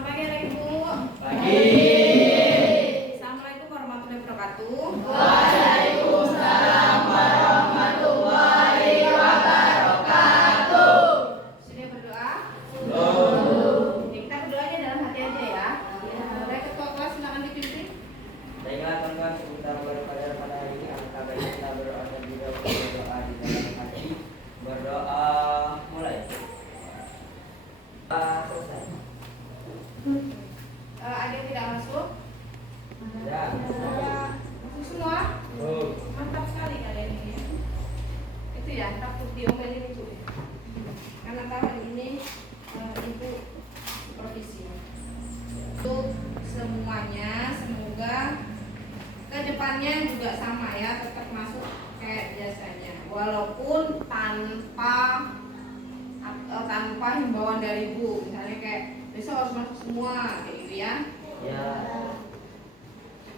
Selamat pagi anak ibu. Pagi. Assalamualaikum warahmatullahi wabarakatuh. Waalaikumsalam warahmatullahi wabarakatuh. Sudah berdoa? Belum. Kita berdoanya dalam hati aja ya. Boleh ketua kelas silakan dipimpin. Baiklah teman-teman, sebentar pada hari ini angka baik kita berdoa dan juga berdoa di dalam hati. Berdoa mulai. Selesai. Ada yang tidak masuk? Ya. Masuk semua? Mantap sekali kalian ini. Itu ya, takut diomelin ibu. Karena tahu hari ini ibu supervisi. Untuk semuanya, semoga kedepannya juga sama ya, tetap masuk kayak biasanya. Walaupun tanpa himbauan dari ibu, misalnya kayak besok harus masuk semua, kayak gitu ya. Ya.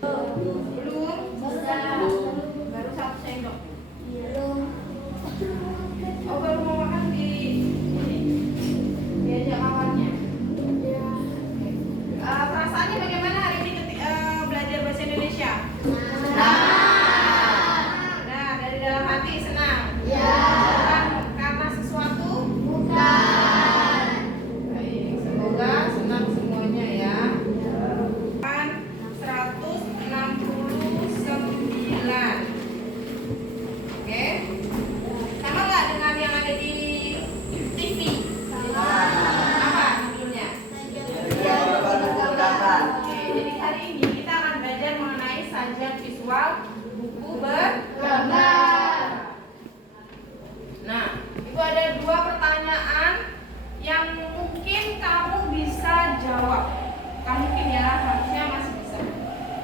Belum? Baru 1 sendok. Oh, baru mau makan di ini. Diajak kawannya. Perasaannya bagaimana hari ini belajar bahasa Indonesia? Nah, dari dalam hati senang. Bukan karena sesuatu? Baik, semoga senang semuanya ya. 169. Oke. Sama nggak dengan yang ada di TV? Apa judulnya? Oke, jadi hari ini kita akan belajar mengenai sajian visual buku bergambar. Nah, itu ada 2 pertanyaan yang mungkin kamu bisa jawab. Kamu mungkin ya, harusnya masih bisa.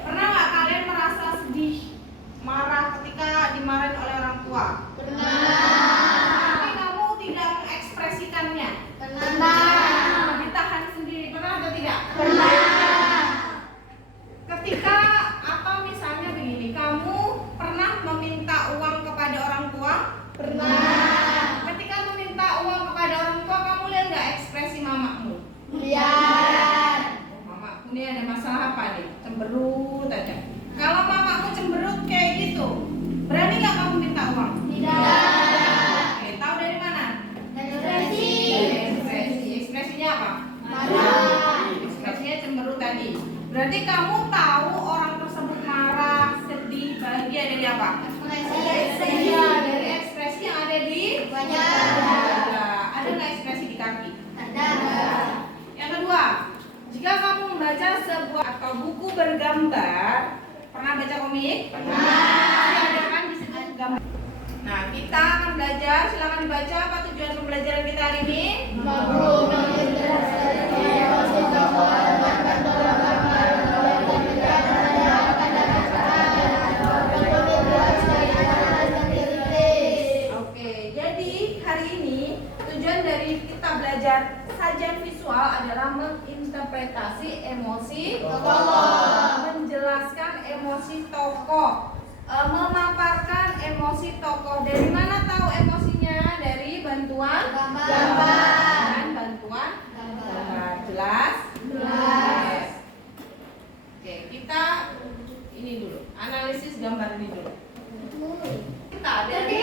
Pernah nggak kalian merasa sedih, marah ketika dimarahin oleh orang tua? Tapi kamu tidak mengekspresikannya. Ditahan sendiri. Pernah atau tidak? Ketika atau misalnya begini, kamu pernah meminta uang kepada orang tua? Ketika meminta uang kepada orang tua, kamu lihat nggak ekspresi mamamu? Mamaku ini ada masalah apa nih? Cemberut aja. Kalau mamamu cemberut kayak gitu, berani nggak kamu minta uang? Oke, tahu dari mana? Ekspresinya apa? Ekspresinya cemberut tadi. Berarti kamu tahu orang tersebut marah, sedih, bahagia dari apa? Iya, dari ekspresi yang ada di wajah. Ada nggak ekspresi di kaki? Yang kedua, jika kamu membaca sebuah atau buku bergambar, pernah baca komik? Ada kan di situ gambar. Nah, kita akan belajar. Silakan dibaca apa tujuan pembelajaran kita hari ini? Oke, jadi hari ini tujuan dari kita belajar sajian visual adalah menginterpretasi emosi tokoh, menjelaskan emosi tokoh, memaparkan emosi tokoh. Dari mana tahu emosinya? Dari bantuan gambar dan bantuan gambar. Jelas? Oke, kita ini dulu, analisis gambar ini dulu. Kita dari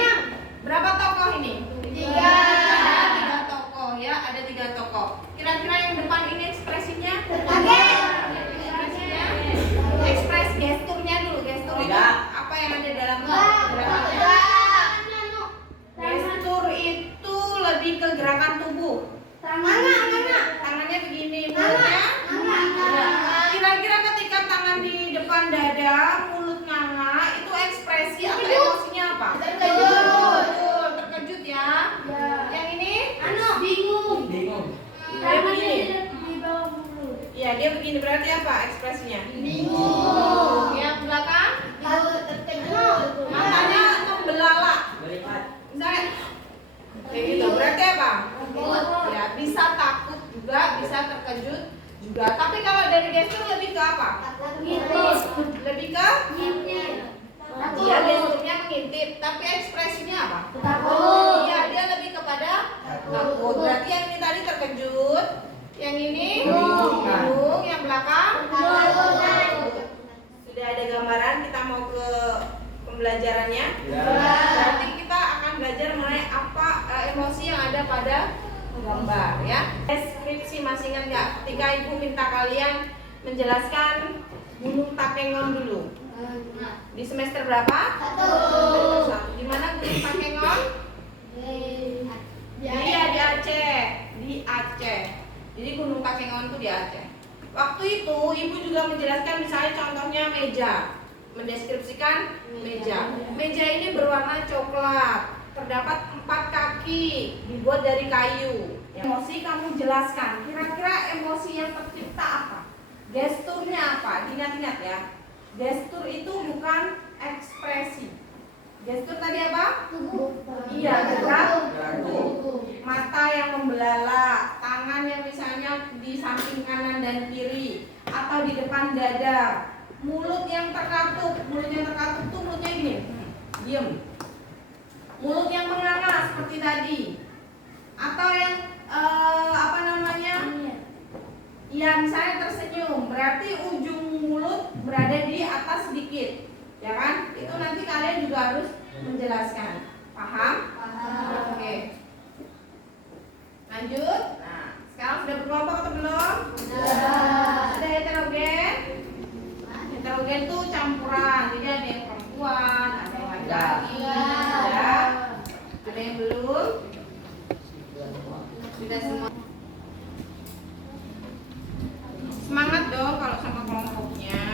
berapa tokoh ini? 3 tokoh ya, ada 3 tokoh. Kira-kira yang depan ini ekspresinya? Ekspresinya? Ekspres gesturnya dulu, gestur itu apa yang ada dalam gerakannya? Gestur itu lebih ke gerakan tubuh. Tangannya begini, mulutnya? Kira-kira ketika tangan di depan dada, mulut nganga, itu ekspresi atau emosinya apa? Terkejut ya. Yang ini? Bingung. Dia begini. Iya, dia begini, berarti apa ekspresinya? Bingung. Yang belakang? Terkejut. Matanya membelalak. Melihat. Misalnya kayak gitu, berarti apa? Ya, bisa takut juga, bisa terkejut juga. Tapi kalau dari gestur lebih ke apa? Lebih ke? Dia gesturnya mengintip, tapi ekspresinya apa? Iya, dia lebih kepada takut. Berarti yang ini tadi terkejut, yang ini bingung. mau ke pembelajarannya? Ya. Berarti kita akan belajar mengenai apa emosi yang ada pada gambar ya. Deskripsi, masih ingat nggak? Ketika ibu minta kalian menjelaskan gunung Takengon dulu. Di semester berapa? 1. Di mana gunung Takengon? Iya, di Aceh. Di Aceh. Jadi gunung Takengon itu di Aceh. Waktu itu ibu juga menjelaskan misalnya contohnya meja, mendeskripsikan meja. Meja ini berwarna coklat, terdapat 4 kaki, dibuat dari kayu. Emosi kamu jelaskan. Kira-kira emosi yang tercipta apa? Gesturnya apa? Ingat-ingat ya. Gestur itu bukan ekspresi. Gestur tadi apa? Iya, gerak tubuh. Mata yang membelalak, tangan yang misalnya di samping kanan dan kiri atau di depan dada, mulut yang terkatup. Mulut yang terkatup tuh mulutnya gini, diem. Mulut yang menganga seperti tadi, atau yang apa namanya? Ya misalnya tersenyum, berarti ujung mulut berada di atas sedikit, ya kan? Itu nanti kalian juga harus menjelaskan. Paham? Oke. Lanjut. Nah, sekarang sudah berkelompok atau belum? Sudah heterogen? Heterogen tuh campuran, jadi ada yang perempuan, ada yang laki-laki, ya. Ada yang belum? Sudah semua. Semangat dong kalau sama kelompoknya.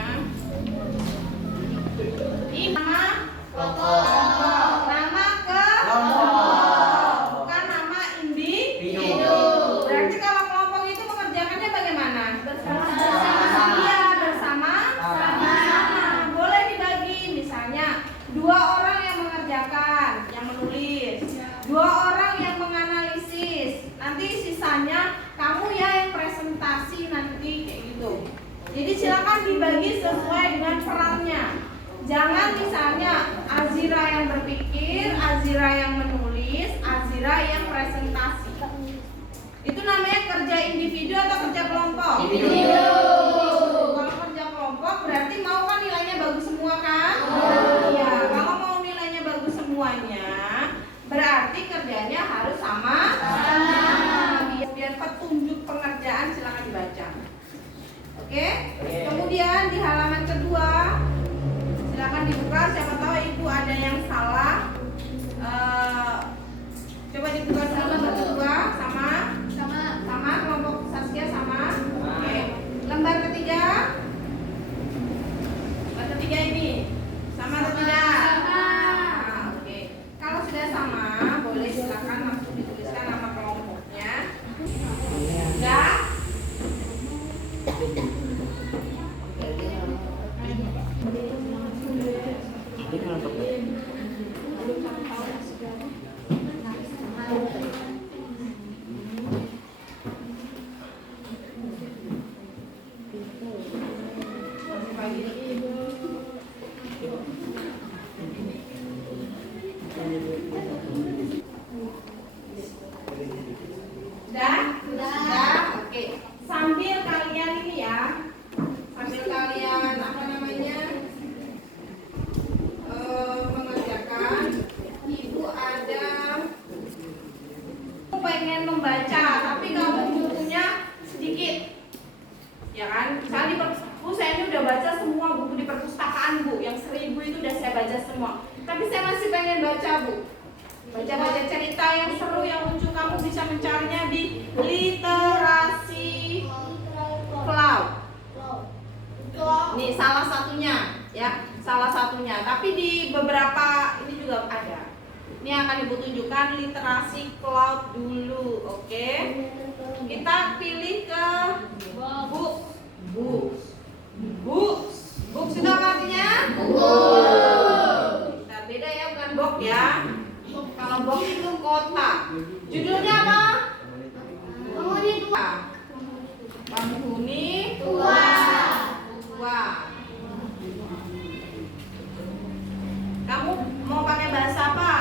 Ini nama kelompok. Nama kelompok. Bukan nama individu. Berarti kalau kelompok itu mengerjakannya bagaimana? Bersama-sama. Iya, bersama-sama. Boleh dibagi, misalnya 2 orang yang mengerjakan, yang menulis, 2 orang yang menganalisis. Nanti sisanya kamu ya yang presentasi nanti kayak gitu. Jadi silakan dibagi sesuai dengan perannya. Jangan misalnya Azira yang berpikir, Azira yang menulis, Azira yang presentasi. Itu namanya kerja individu atau kerja kelompok? Individu. Kalau kerja kelompok berarti mau kan nilainya bagus semua kan? Iya. Kalau mau nilainya bagus semuanya, berarti kerjanya harus sama. Biar petunjuk pengerjaan silakan dibaca. Oke? Kemudian di halaman kedua silakan dibuka. Siapa tahu ibu ada yang salah. Coba dibuka dulu lembar kedua sama kelompok Saskia sama. Oke. Lembar ketiga. Lembar ketiga ini sama atau tidak? Nah, oke. Kalau sudah sama, boleh silakan langsung dituliskan nama kelompoknya. Sudah? Sudah? Oke. Sambil kalian ini ya, sambil kalian apa namanya mengerjakan, ibu ada pengen membaca, tapi kamu bukunya sedikit, ya kan? Misalnya di Bu, saya ini udah baca semua buku di perpustakaan Bu, yang 1000 itu udah saya baca semua. Tapi saya masih pengen baca Bu. Baca-baca cerita yang seru, yang lucu, kamu bisa mencarinya di literasi cloud. Nih salah satunya ya, salah satunya. Tapi di beberapa ini juga ada. Ini akan ibu tunjukkan literasi cloud dulu, oke? Kita pilih ke books itu apa artinya? Buku. Kita beda ya, bukan box ya. Kalau box itu kotak. Judulnya apa? Penghuni tua. Penghuni tua. Kamu mau pakai bahasa apa?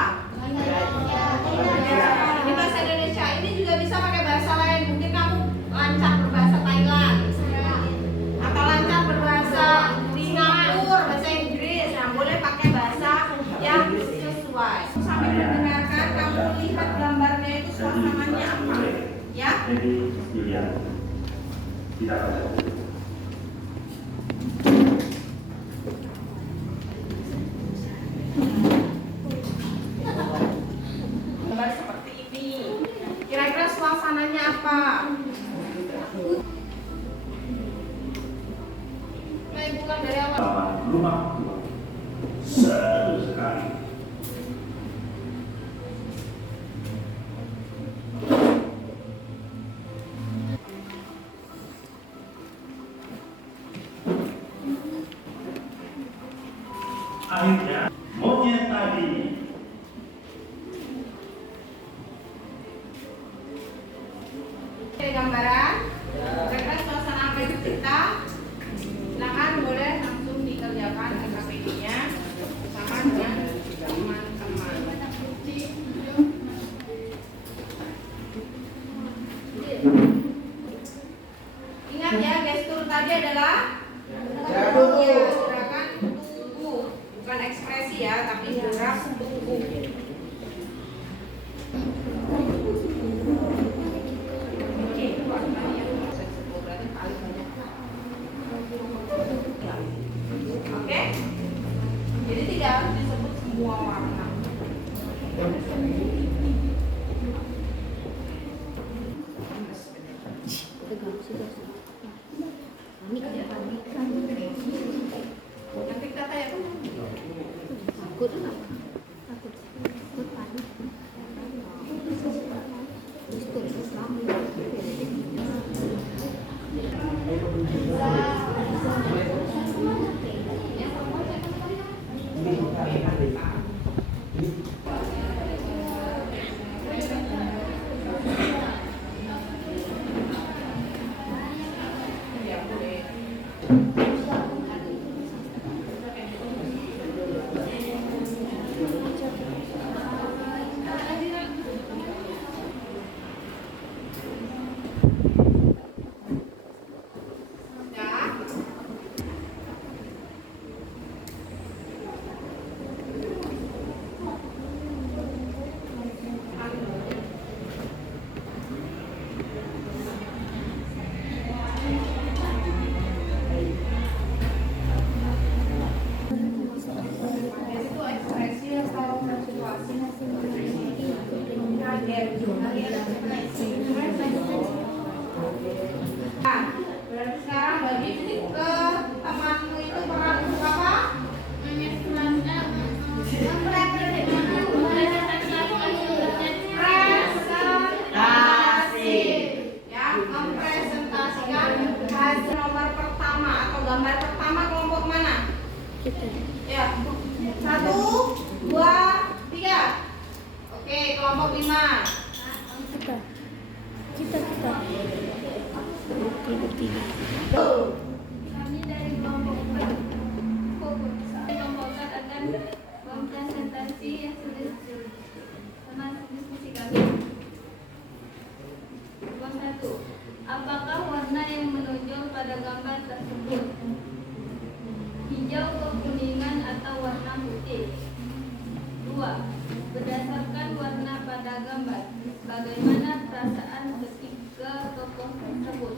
Ini bahasa Indonesia. Ini juga bisa pakai bahasa lain. Mungkin kamu lancar berbahasa Thailand. kemudian tidak ada. Gambar seperti ini. Kira-kira suasananya apa? Mulai bukan dari awal. Taman rumah tua. Seru sekali. Akhirnya monyet tadi Oke, gambaran. Kira-kira suasana apa itu kita? Silakan boleh langsung dikerjakan LKPD-nya bersama dengan teman-teman. Ingat ya, gestur tadi adalah gerakan tubuh, bukan ekspresi ya, tapi gerak tubuh. Oke, warnanya saya sebut berarti paling banyak. Oke, jadi tidak harus disebut semua warna. Nanti kata ya. Ya boleh. Ya. Itu ekspresi atau situasi Nah, berarti sekarang bagi ke temanmu itu pernah buku apa? Presentasi. Ya, mempresentasikan hasil nomor pertama atau gambar pertama kelompok mana? Ya, 1, 2, 3. Oke, kelompok 5. Kami dari kelompok kelompokkan akan mempresentasi yang sudah termasuk diskusi kami. Kelompok 1. Apakah warna yang menonjol pada gambar tersebut? Hijau, kekuningan, atau warna putih? 2. Berdasarkan warna pada gambar, bagaimana perasaan ketiga tokoh tersebut?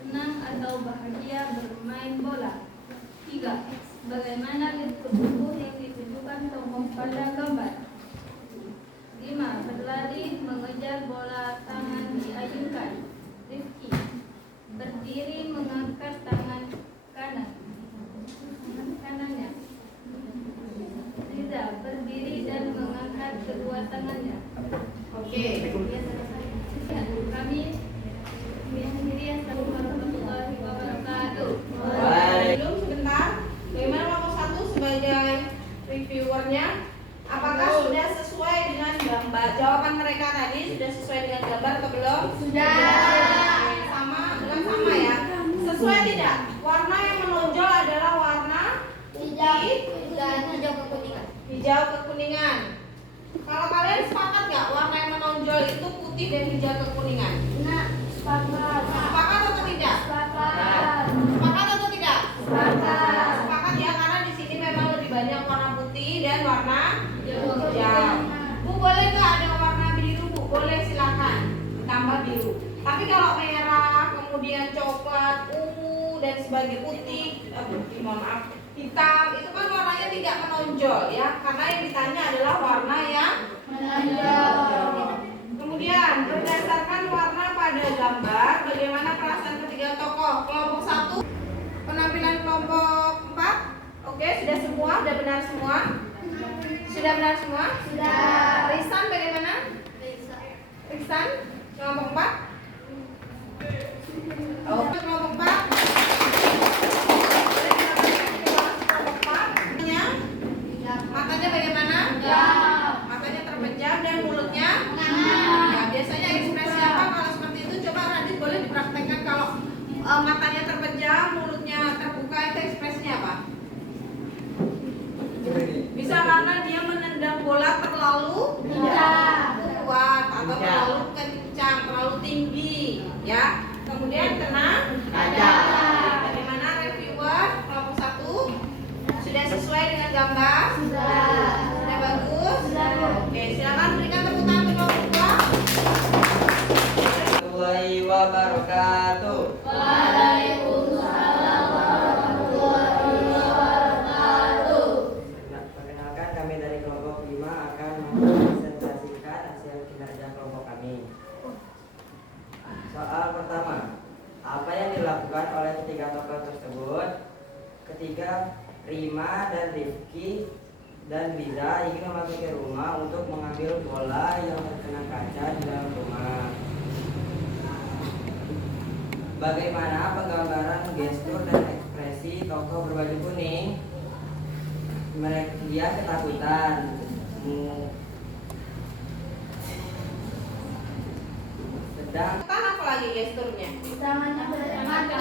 Senang atau bahagia bermain bola? 3. Bagaimana gestur tubuh yang ditunjukkan tokoh pada gambar? 5. Berlari, mengejar bola, tangan diayunkan. Rifki. Berdiri, mengangkat tangan kanannya. Riza. Berdiri dan mengangkat kedua tangannya. Oke. Kami mengakhiri. Assalamualaikum warahmatullahi wabarakatuh. Belum sebentar. Bagaimana kelompok 1 sebagai reviewernya? Apakah sudah sesuai dengan gambar? Jawaban mereka tadi sudah sesuai dengan gambar atau belum? Sudah. Sama, bukan sama ya. Sesuai tidak? Warna yang menonjol adalah warna Hijau kekuningan. hijau kekuningan. Kalau kalian sepakat nggak warna yang menonjol itu putih dan hijau kekuningan? Nah, sepakat. Sepakat atau tidak? Sepakat. Sepakat atau tidak? Sepakat. Sepakat ya, karena di sini memang lebih banyak warna putih dan warna Hijau. hijau. Bu, boleh nggak ada warna biru? Bu, boleh, silakan tambah biru. Tapi kalau merah kemudian coklat, ungu dan sebagai putih, mohon maaf, hitam, itu kan warnanya tidak menonjol ya, karena yang ditanya adalah warna yang menonjol. Kemudian berdasarkan warna pada gambar, bagaimana perasaan ketiga tokoh? Kelompok 1, penampilan kelompok 4. Oke, sudah semua? Sudah benar semua? Sudah benar semua? Sudah. Risan bagaimana? Risan, kelompok 4. Oh, kelompok 4. Matanya bagaimana? Matanya terpejam dan mulutnya? Ya, biasanya ekspresi apa kalau seperti itu? Coba Radit boleh dipraktekkan kalau matanya terpejam, mulutnya terbuka, itu ekspresinya apa? Bisa karena dia menendang bola terlalu kuat atau terlalu kencang, terlalu tinggi, ya. Kemudian kena bagaimana reviewer kelompok 1? Sudah sesuai dengan gambar? Sudah bagus? Oke, silakan berikan tepuk tangan untuk kelompok 2. Warahmatullahi wabarakatuh. Waalaikumsalam warahmatullahi wabarakatuh. Perkenalkan, kami dari kelompok 5 akan mempresentasikan hasil kinerja kelompok kami. Soal pertama, apa yang dilakukan oleh ketiga tokoh tersebut ketika Rima dan Rifki dan Biza ingin memasuki rumah untuk mengambil bola yang terkena kaca di dalam rumah? Bagaimana penggambaran gestur dan ekspresi tokoh berbaju kuning? Dia ketakutan. Sedang Apa lagi gesturnya? Tangannya bermata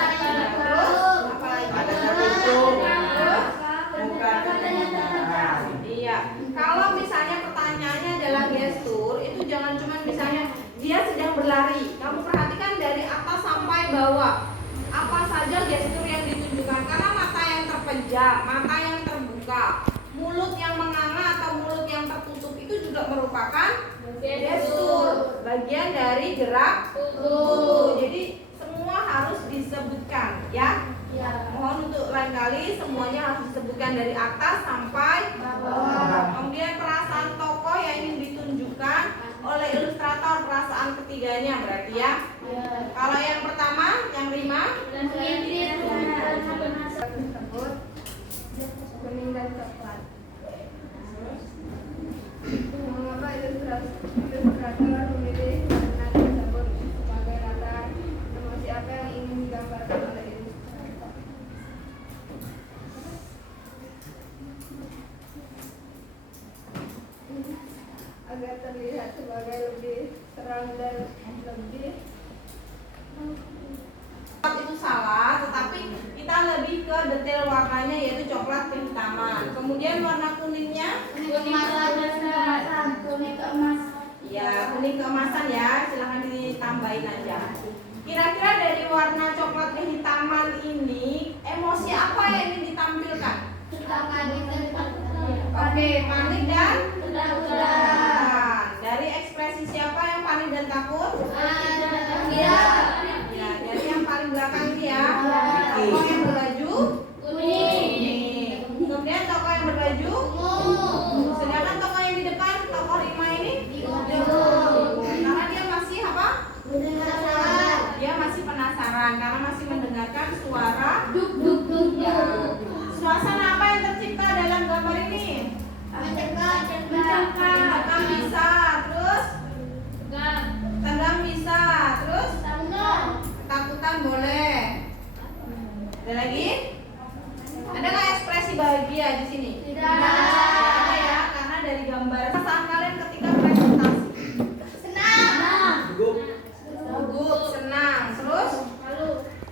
Terus apa lagi? ada tertutup. Iya, kalau misalnya pertanyaannya adalah gestur, itu jangan cuma misalnya dia sedang berlari. Kamu perhatikan dari atas sampai bawah. Apa saja gestur yang ditunjukkan? Karena mata yang terpejam, mata yang terbuka, mulut yang menganga atau mulut yang tertutup itu juga merupakan gestur, bagian dari gerak tubuh. Jadi semua harus disebutkan, ya. Mohon untuk lain kali semuanya harus disebutkan dari atas sampai bawah. Kemudian perasaan tokoh yang ingin ditunjukkan oleh ilustrator, perasaan ketiganya berarti ya. Kalau yang pertama, yang Rima, kuning dan coklat. Mengapa ilustrator memilih warna tersebut sebagai latar? Emosi apa yang ingin digambarkan oleh ilustrator? Agar terlihat sebagai lebih terang dan lebih itu salah, tetapi kita lebih ke detail warnanya yaitu coklat kehitaman. Kemudian warna kuningnya, kuning keemasan. ya kuning keemasan ya, silahkan ditambahin aja. Kira-kira dari warna coklat kehitaman ini emosi apa yang ingin ditampilkan? Oke, panik dan ketakutan. Dari ekspresi siapa yang panik dan takut? Ya, jadi yang paling belakang ini ya. Tokoh yang berbaju kuning. Kemudian tokoh yang berbaju sedangkan tokoh yang di depan, tokoh Rima ini karena dia masih apa? Dia masih penasaran karena masih mendengarkan suara ya. Suasana apa yang tercipta dalam gambar ini? Mencekam bisa, terus tenggang bisa, terus ketakutan boleh. Ada lagi? Ada nggak ekspresi bahagia di sini? Tidak. Ada ya, karena dari gambar. Perasaan kalian ketika presentasi? Gugup, senang, terus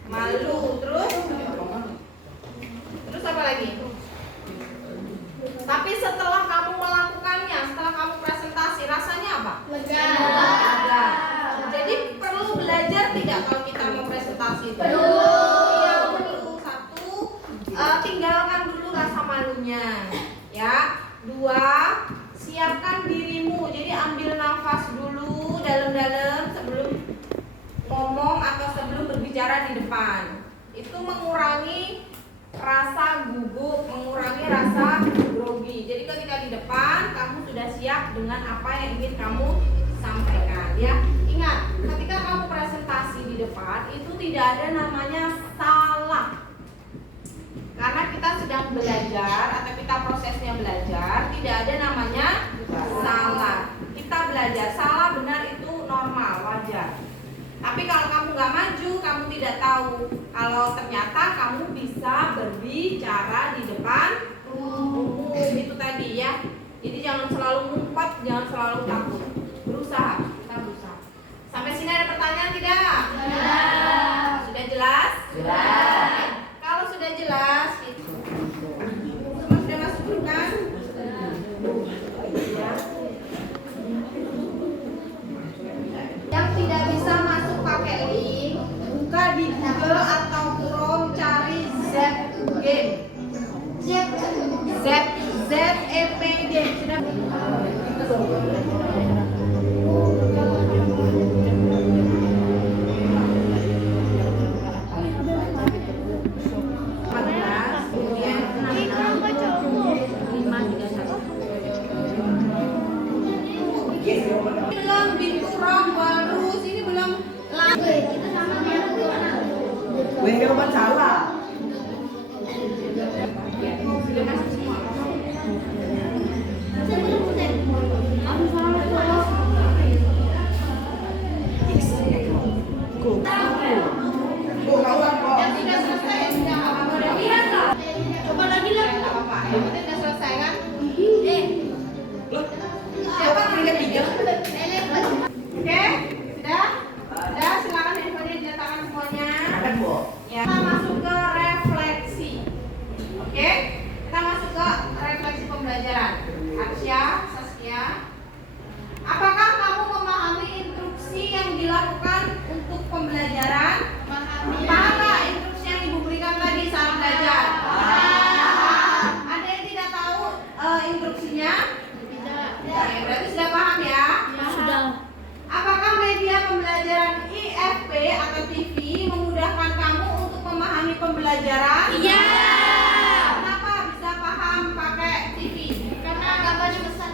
malu, terus apa lagi? Tapi setelah kamu melakukannya, setelah kamu presentasi, rasanya apa? Lega. Jadi perlu belajar tidak kalau kita mau presentasi itu? Perlu. Iya, perlu. Satu, tinggalkan dulu rasa malunya, ya. Dua, siapkan dirimu. Jadi ambil nafas dulu dalam-dalam sebelum ngomong atau sebelum berbicara. berbicara di depan. Itu mengurangi rasa gugup, mengurangi rasa grogi. Jadi ketika di depan kamu sudah siap dengan apa yang ingin kamu sampaikan ya. Ingat, ketika kamu presentasi di depan itu tidak ada namanya salah. Karena kita sedang belajar atau kita prosesnya belajar, tidak ada namanya salah. Kita belajar, salah benar itu normal, wajar. Tapi kalau kamu nggak maju, kamu tidak tahu kalau ternyata kamu bisa berbicara di depan umum itu tadi ya. Jadi jangan selalu ngumpet, jangan selalu takut. Berusaha, kita berusaha. Sampai sini ada pertanyaan tidak? Sudah jelas? Jelas. Kalau sudah jelas, semua sudah masuk dulu kan? Ya. Yang tidak bisa masuk pakai link, buka di Google atau Chrome, cari Zep Game. ZEPD. Sudah. Belum binturong walrus, ini belum lagi. Kita sama Gue nggak salah. sudah masuk semua. Yang sudah selesai sudah apa-apa udah lihat lah. Coba lagi lah. Nggak apa-apa. Yang penting udah selesai kan? Siapa yang ketiga? Oke, sudah? Sudah, silakan handphone dinyatakan semuanya. Ya. Kita masuk ke refleksi. Oke, kita masuk ke refleksi pembelajaran. Arsya, Saskia, apakah kamu memahami instruksi yang dilakukan untuk pembelajaran? Paham nggak instruksi yang ibu berikan tadi saat belajar? Ada yang tidak tahu instruksinya? Oke, berarti sudah paham ya? Sudah. Apakah media pembelajaran IFP atau TV memudahkan kamu untuk memahami pembelajaran? Iya. Kenapa bisa paham pakai TV? Karena gambarnya besar.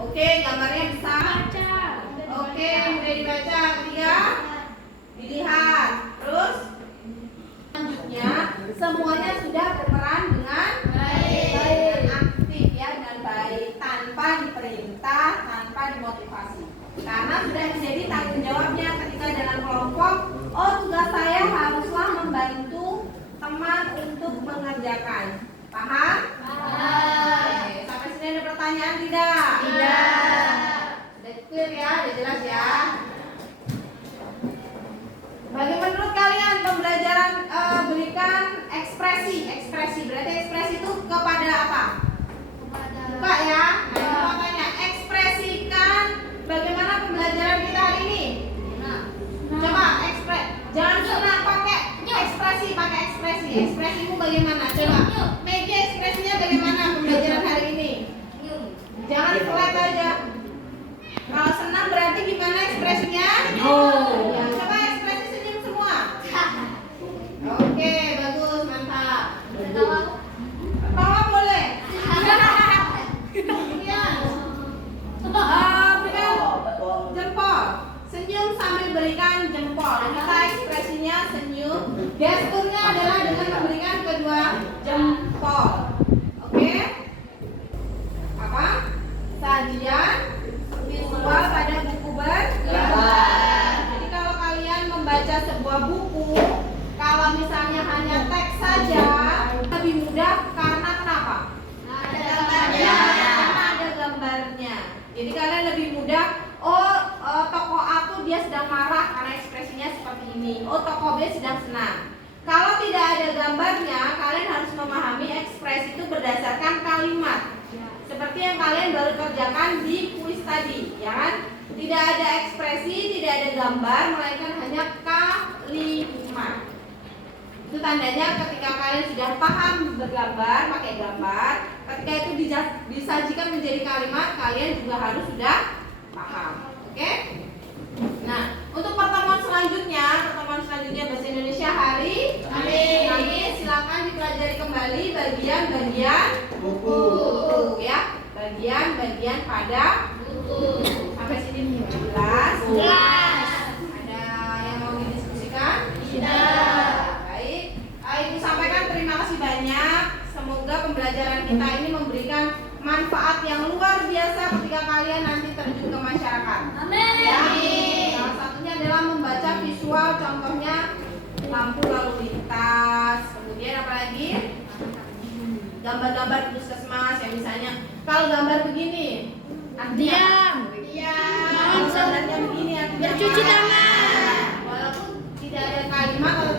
Oke, gambarnya besar. Baca. Oke, mudah dibaca. Ketiga, dilihat. Terus selanjutnya semuanya sudah berperan dengan baik, aktif ya, dengan baik, tanpa diperintah, tanpa dimotivasi. Karena sudah menjadi tanggung jawabnya ketika dalam kelompok. Oh, tugas saya haruslah membantu teman untuk mengerjakan. Paham? Oke, sampai sini ada pertanyaan tidak? Tidak. Sudah clear ya, sudah jelas ya. Bagaimana menurut kalian pembelajaran berikan ekspresi berarti ekspresi itu kepada apa? Buka ya. Nah, ini mau tanya, ekspresikan bagaimana pembelajaran kita hari ini. Coba jangan senang pakai ekspresi, pakai ekspresi. Ekspresimu bagaimana? Coba. Media ekspresinya bagaimana pembelajaran hari ini? Jangan flat aja. Kalau senang berarti gimana ekspresinya? Ya, coba ekspresi senyum semua. Oke, bagus, mantap. Tawa boleh. Kemudian, berikan jempol. Senyum sambil berikan jempol. Kita ekspresinya senyum. Gesturnya adalah dengan memberikan kedua jempol. Oke? Apa? Sajian visual pada buku bergambar. Jadi kalau kalian membaca sebuah buku, kalau misalnya hanya teks saja lebih mudah karena kenapa? Ada Ya, karena ada gambarnya. Jadi kalian lebih mudah. Oh, tokoh A tuh dia sedang marah karena ekspresinya seperti ini. Oh, tokoh B sedang senang. Kalau tidak ada gambarnya, kalian harus memahami ekspresi itu berdasarkan kalimat. Seperti yang kalian baru kerjakan di kuis tadi, ya kan? Tidak ada ekspresi, tidak ada gambar, melainkan hanya kalimat. Itu tandanya ketika kalian sudah paham bergambar, pakai gambar, ketika itu disajikan menjadi kalimat, kalian juga harus sudah paham. Oke? Nah, untuk pertemuan selanjutnya bahasa Indonesia Indonesia hari Kamis. Silakan dipelajari kembali bagian-bagian buku ya. Bagian-bagian pada buku. Sampai sini jelas? Ada yang mau didiskusikan? Tidak. Baik. Ibu sampaikan terima kasih banyak. Semoga pembelajaran kita ini memberikan manfaat yang luar biasa ketika kalian nanti terjun ke masyarakat. Amin. Ya. Salah satunya adalah membaca visual, contohnya lampu lalu lintas. Kemudian apa lagi? Gambar-gambar di puskesmas yang misalnya kalau gambar begini artinya Diam. gambarnya begini artinya Bercuci marah. tangan. Walaupun tidak ada kalimat atau